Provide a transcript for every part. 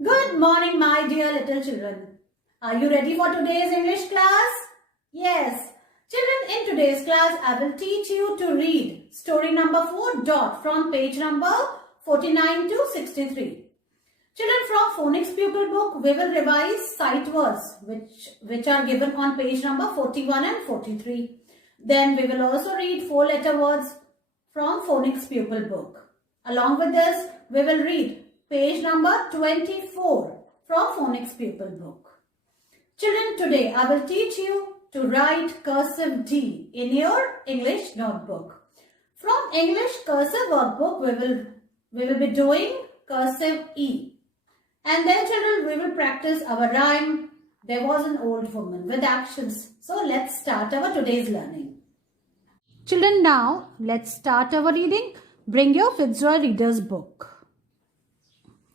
Good morning, my dear little children. Are you ready for today's English class? Yes. Children, in today's class, I will teach you to read story number 4 dot from page number 49 to 63. Children, from Phonics Pupil Book, we will revise sight words which are given on page number 41 and 43. Then we will also read 4-letter words from Phonics Pupil Book. Along with this, we will read page number 24 from Phonics Pupil Book. Children, today I will teach you to write cursive D in your English notebook. From English cursive workbook, we will be doing cursive E. And then, children, we will practice our rhyme, There was an old woman, with actions. So let's start our today's learning. Children, now let's start our reading. Bring your Fitzroy Reader's Book.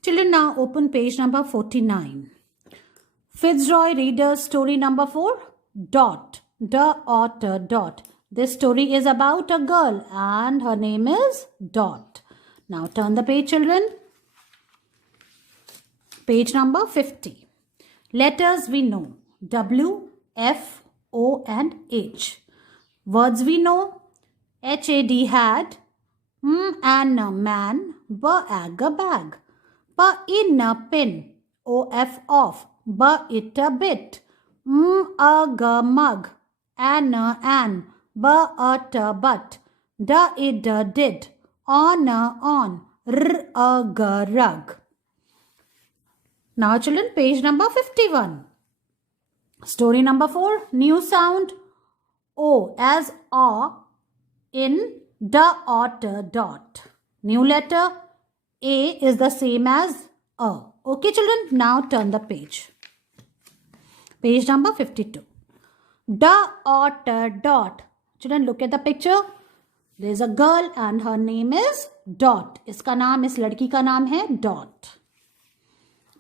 Children, now open page number 49. Fitzroy Reader's story number 4. Dot. The otter dot. This story is about a girl and her name is Dot. Now turn the page, children. Page number 50. Letters we know. W, F, O and H. Words we know. H-A-D had. And a man. B-ag a bag. P-in a pin. O-F off. B-it a bit. M-a-g a mug. An a an. B-at a but. D-id a did. On a on. R-a-g rug. Now children, page number 51. Story number 4. New sound. O as A in the otter dot. New letter. A is the same as A. Okay children, now turn the page. Page number 52. The otter dot. Children, look at the picture. There is a girl and her name is Dot. इसका नाम, इस लड़की का नाम है Dot.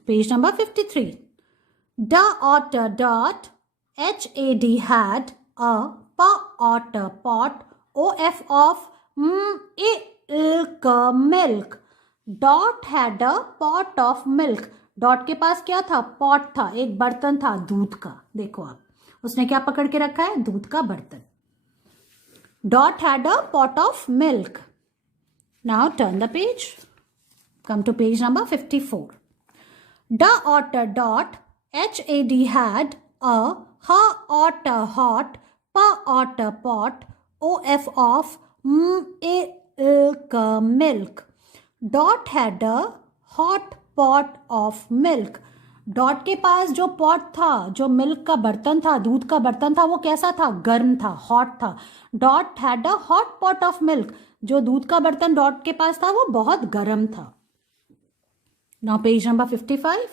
Page number 53. The otter dot. H-A-D had a otter pot. O-F off. Milk. Dot had a pot of milk. Dot के पास क्या था? Pot था, एक बर्तन था दूध का. देखो आप, उसने क्या पकड़ के रखा है? दूध का बर्तन. Dot had a pot of milk. Now turn the page. Come to page number 54. The otter dot. H-A-D had a otter hot. Otter pot. O-F off. Milk. Dot had a hot pot of milk. Dot के पास जो pot था, जो milk का बर्तन था, दूध का बर्तन था, वो कैसा था? गर्म था, हॉट था. Dot had a hot pot of milk. जो दूध का बर्तन डॉट के पास था वो बहुत गर्म था. Now page number 55.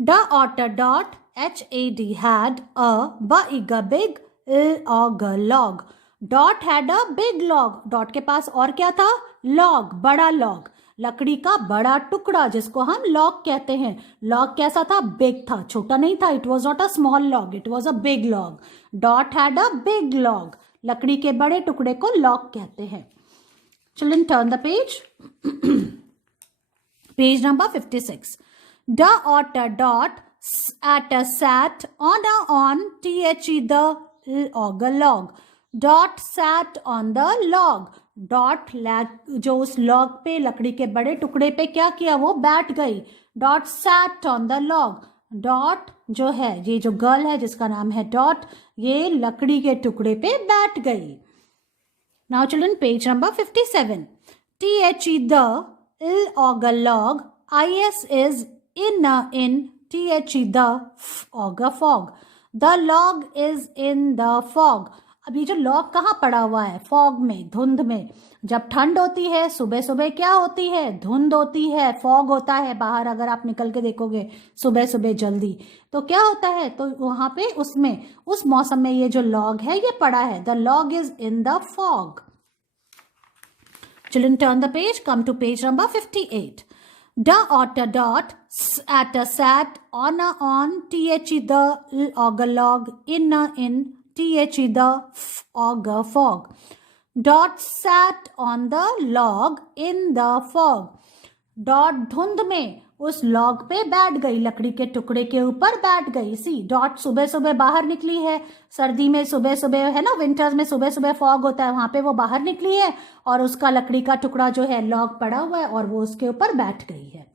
The otter dot. H-A-D had a big log. Dot had a big log. Dot के पास और क्या था? लॉग, बड़ा लॉग, लकड़ी का बड़ा टुकड़ा जिसको हम लॉग कहते हैं. लॉग कैसा था? बिग था, छोटा नहीं था. It was not a small log, it was a big log. Dot had a big log. लकड़ी के बड़े टुकड़े को लॉग कहते हैं. Children, turn the page. Page number 56. The otter dot at a sat on the log. Dot sat on the log. Dot जो उस log पे, लकड़ी के बड़े टुकड़े पे क्या किया? वो बैठ गई. Dot sat on the log. Dot जो है, ये जो गर्ल है जिसका नाम है डॉट, ये लकड़ी के टुकड़े पे बैठ गई. Now children, page number 57. T-H-E the log. I-S is in. T-H-E the fog. The log is in the fog. अब ये जो लॉग कहाँ पड़ा हुआ है? फॉग में, धुंध में. जब ठंड होती है, सुबह सुबह क्या होती है? धुंध होती है, फॉग होता है बाहर. अगर आप निकल के देखोगे सुबह सुबह जल्दी, तो क्या होता है? तो वहां पे उसमें, उस मौसम में ये जो लॉग है ये पड़ा है. The log is in the fog. Children, turn the page. Come to page number 58. The otter dot at a sat on T-H-E the log in T-H-E the fog. Dot sat on the log in the fog. Dot धुंध में उस log पे बैठ गई, लकड़ी के टुकड़े के ऊपर बैठ गई. सी डॉट सुबह सुबह बाहर निकली है. सर्दी में सुबह सुबह है ना, विंटर्स में सुबह सुबह फॉग होता है, वहां पे वो बाहर निकली है और उसका लकड़ी का टुकड़ा जो है लॉग पड़ा हुआ है और वो उसके ऊपर बैठ गई है.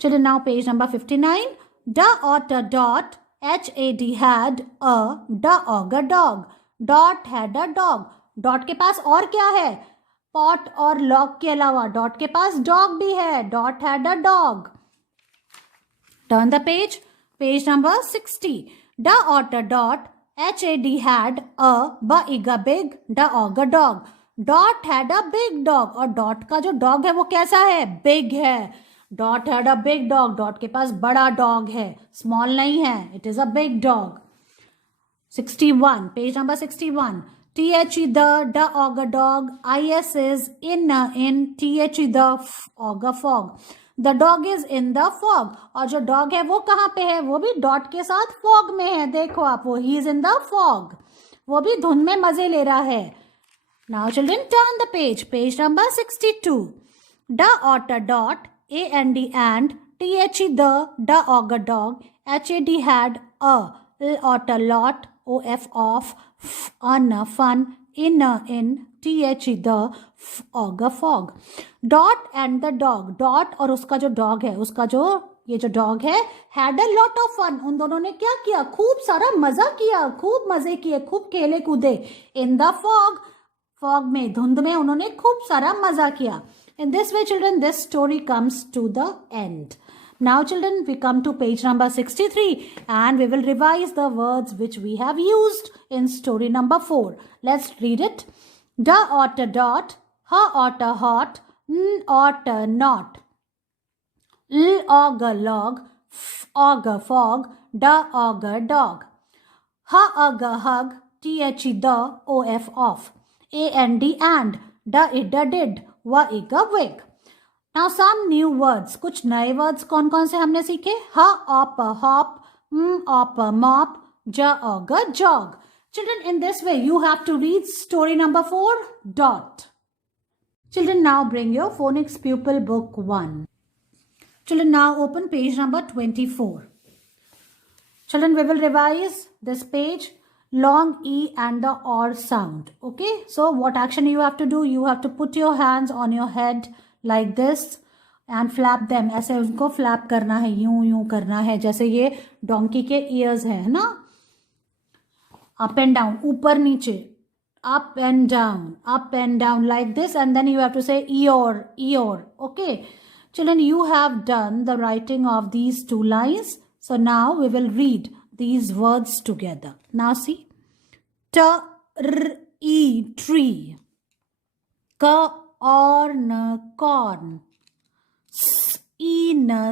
चलिए now page number 59. The otter dot HAD had a dog a dog. Dot had a dog. Dot के पास और क्या है? पॉट और लॉग के अलावा डॉट के पास डॉग भी है. Dot had a dog. Turn the page. Page number 60. The otter dot HAD had a big dog a dog. Dot had a big dog. और डॉट का जो डॉग है वो कैसा है? बिग है. Dot had a big dog. Dot के पास बड़ा डॉग है, स्मॉल नहीं है. It is a big dog. 61. Page number 61. THE the auger dog. IS is in THE the auger fog. The dog is in the fog. और जो dog है वो कहाँ पे है? वो भी डॉट के साथ फॉग में है. देखो आप, वो he is in the fog. वो भी धुंध में मजे ले रहा है. Now children, turn the page. Page number 62. The otter dot AND and THE the auger dog. HAD had a otter lot OF off on fun in THE the auger fog. Dot and the dog. Dot और उसका जो dog है, उसका जो ये जो dog है, had a lot of fun. उन दोनों ने क्या किया? खूब सारा मजा किया, खूब मजे किए, खूब खेले कूदे. In the fog. फॉग में, धुंध में उन्होंने खूब सारा मजा किया. In this way children, this story comes to the end. Now children, we come to page number 63 and we will revise the words which we have used in story number 4. Let's read it. The otter dot, her otter hot, otter not. Auger log, auger fog, the auger dog. Ha auger hug, THE the OF off. AND and, the did, wa a wig. Now some new words. कुछ नए words कौन कौन से हमने सीखे? Ha op hop, op mop, ja auger jog. Children, in this way you have to read story number 4 dot. Children, now bring your phonics pupil book 1. Children, now open page number 24. Children, we will revise this page. Long E and the OR sound. Okay, so what action you have to do? You have to put your hands on your head like this and flap them. ऐसे उनको flap करना है, यूं यूं करना है, जैसे ये donkey के ears है ना. Up and down, ऊपर नीचे, up and down like this, and then you have to say eor. Okay, children, you have done the writing of these 2 lines. So now we will read these words together. Now see. Tree. Corn.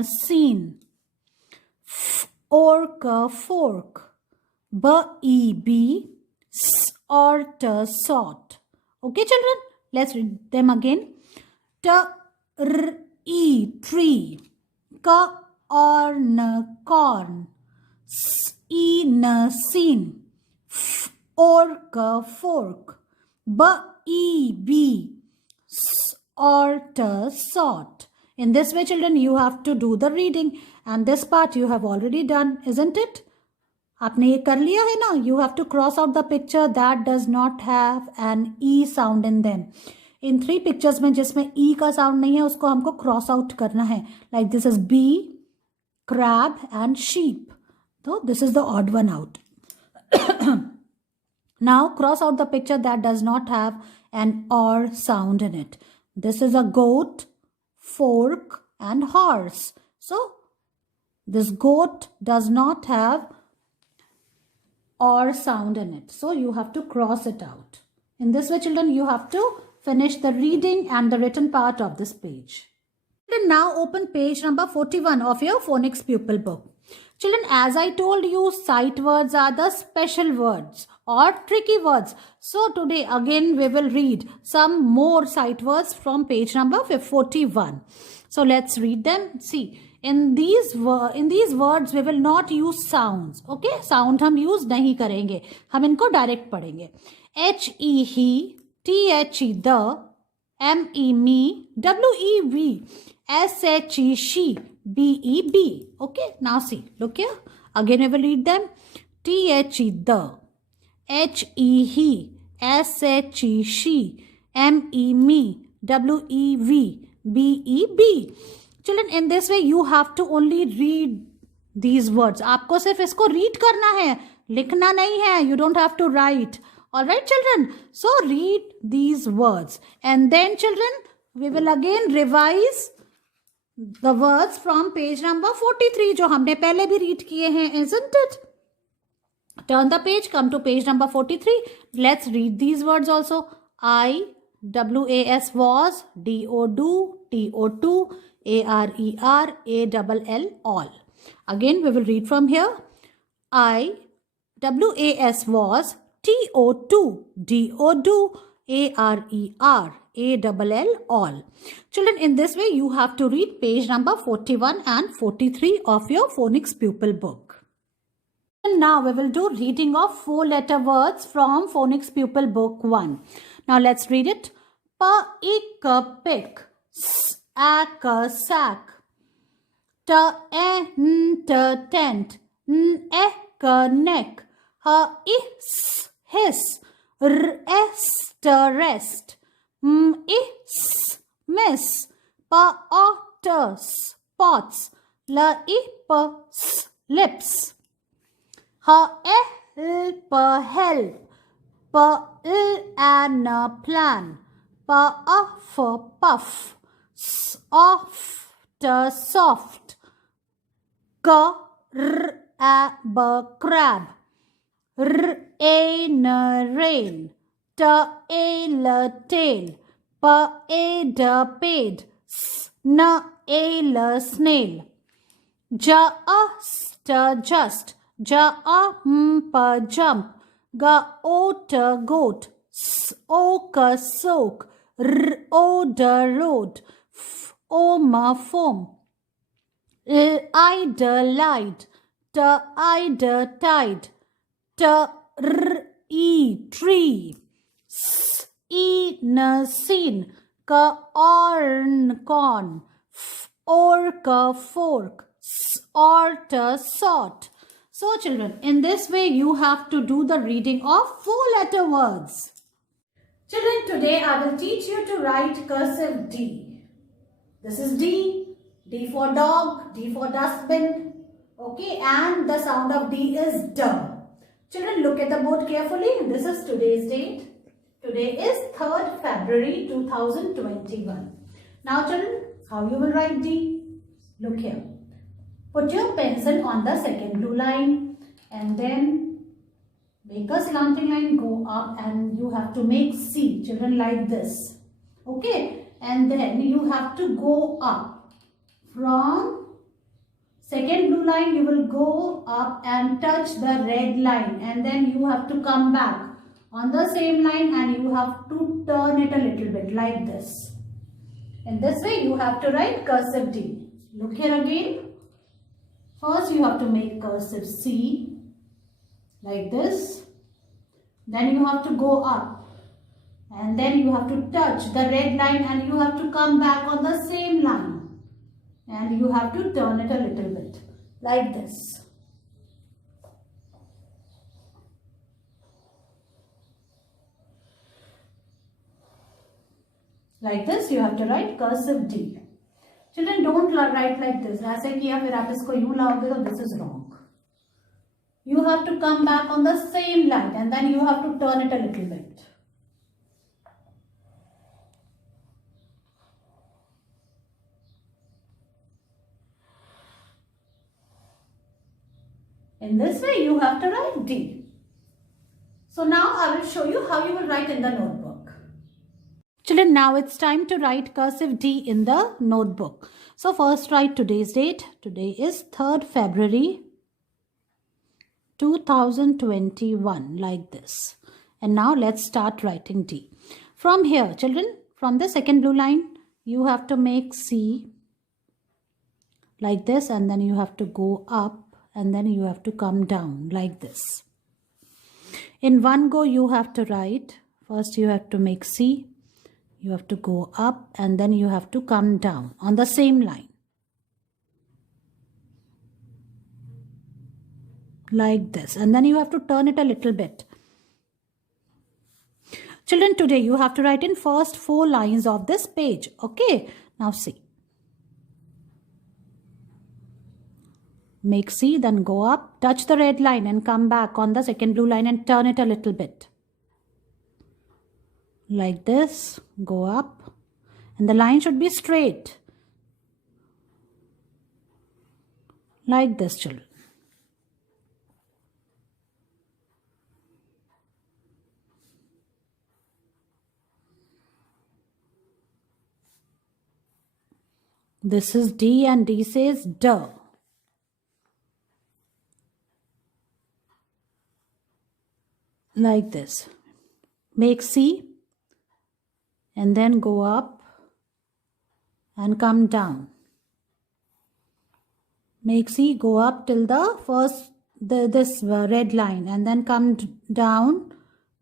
Scene. Fork. Sort. Okay children, let's read them again. Tree. Corn. Scene. Fork. Sort. In this way children, you have to do the reading, and this part you have already done, isn't it? आपने ये कर लिया है ना? You have to cross out the picture that does not have an E sound in them. In 3 pictures में जिसमें E का sound नहीं है, उसको हमको cross out करना है. Like this is bee, crab and sheep. So this is the odd one out. Now cross out the picture that does not have an OR sound in it. This is a goat, fork and horse. So this goat does not have OR sound in it. So you have to cross it out. In this way children, you have to finish the reading and the written part of this page. Children, now open page number 41 of your phonics pupil book. Children, as I told you, sight words are the special words or tricky words. So today again we will read some more sight words from page number 41. So let's read them. See, in these words we will not use sounds. Okay, sound हम use नहीं करेंगे, हम इनको direct पढ़ेंगे. He, he, the, me, wev. S-H-E, she, B-E-B. Okay, now see, look here. Again we will read them. T-H-E, the. H-E, he. S-H-E, she. M-E, me. W-E-V. B-E-B. Children, in this way you have to only read these words. आपको सिर्फ इसको read करना है, लिखना नहीं है. You don't have to write. Alright children, so read these words. And then children, we will again revise the words from page number 43 जो हमने पहले भी read किए हैं, isn't it? Turn the page, come to page number 43. Let's read these words also. I, W-A-S was, D-O do, T-O-2, A-R-E-R, A-double-L, all. Again, we will read from here. I, W-A-S was, T-O-2, D-O do, A-R-E-R, A-double-L, all. Children, in this way, you have to read page number 41 and 43 of your phonics pupil book. And now we will do reading of 4-letter words from Phonics Pupil Book 1. Now let's read it. Pa-ik, pick. S-ak, sack. Ta-en, tent. N-ek, neck. Ha-is, hiss. R-es, rest. M-is, miss. Pa-otters, pots. La-ip, lips. Help, help. Plan, plan. Puff, puff. Soft, soft. Crab, crab. Rain, rain. Tail, tail. Paid, paid. Snail, snail. Just, just. Jump, jump. Goat, goat. Soak, soak. Road, road. Foam, foam. Lied, lied. Tide, tide. Tree. Scene. Corn, corn. Fork, fork. Sort, sort. So children, in this way you have to do the reading of 4-letter words. Children, today I will teach you to write cursive D. This is D. D for dog, D for dustbin. Okay, and the sound of D is D. Children, look at the board carefully. This is today's date. Today is 3rd February 2021. Now children, how you will write D? Look here. Put your pencil on the second blue line and then make a slanting line, go up, and you have to make C, children, like this. Okay, and then you have to go up. From second blue line, you will go up and touch the red line, and then you have to come back on the same line and you have to turn it a little bit like this. In this way, you have to write cursive D. Look here again. First, you have to make cursive C like this. Then you have to go up. And then you have to touch the red line and you have to come back on the same line. And you have to turn it a little bit like this. Like this, you have to write cursive D. Children, don't write like this. ऐसे किया फिर आप इसको यूं लाओगे तो this is wrong. You have to come back on the same line and then you have to turn it a little bit. In this way, you have to write D. So now I will show you how you will write in the notebook. Children, now it's time to write cursive D in the notebook. So first write today's date. Today is 3rd February 2021, like this. And now let's start writing D. From here, children, from the second blue line, you have to make C like this, and then you have to go up and then you have to come down like this. In one go, you have to write, first you have to make C. You have to go up and then you have to come down on the same line. Like this. And then you have to turn it a little bit. Children, today you have to write in first 4 lines of this page. Okay, now see. Make C, then go up, touch the red line and come back on the second blue line and turn it a little bit. Like this, go up, and the line should be straight. Like this, children. This is D and D says D. Like this. Make C and then go up and come down. Make C, go up till the this red line and then come down,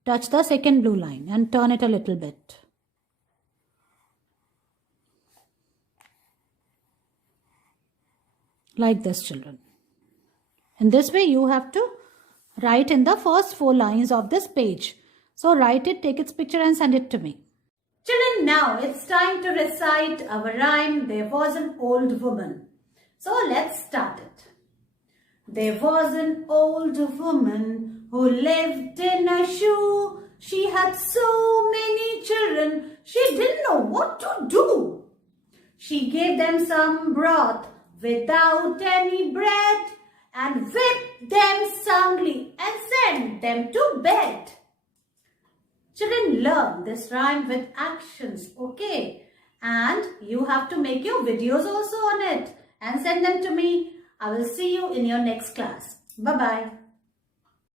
touch the second blue line and turn it a little bit. Like this, children. In this way you have to write in the first 4 lines of this page. So write it, take its picture and send it to me. Children, now it's time to recite our rhyme, There Was an Old Woman. So let's start it. There was an old woman who lived in a shoe. She had so many children, she didn't know what to do. She gave them some broth without any bread and whipped them soundly and sent them to bed. Children, learn this rhyme with actions, okay? And you have to make your videos also on it and send them to me. I will see you in your next class. Bye-bye.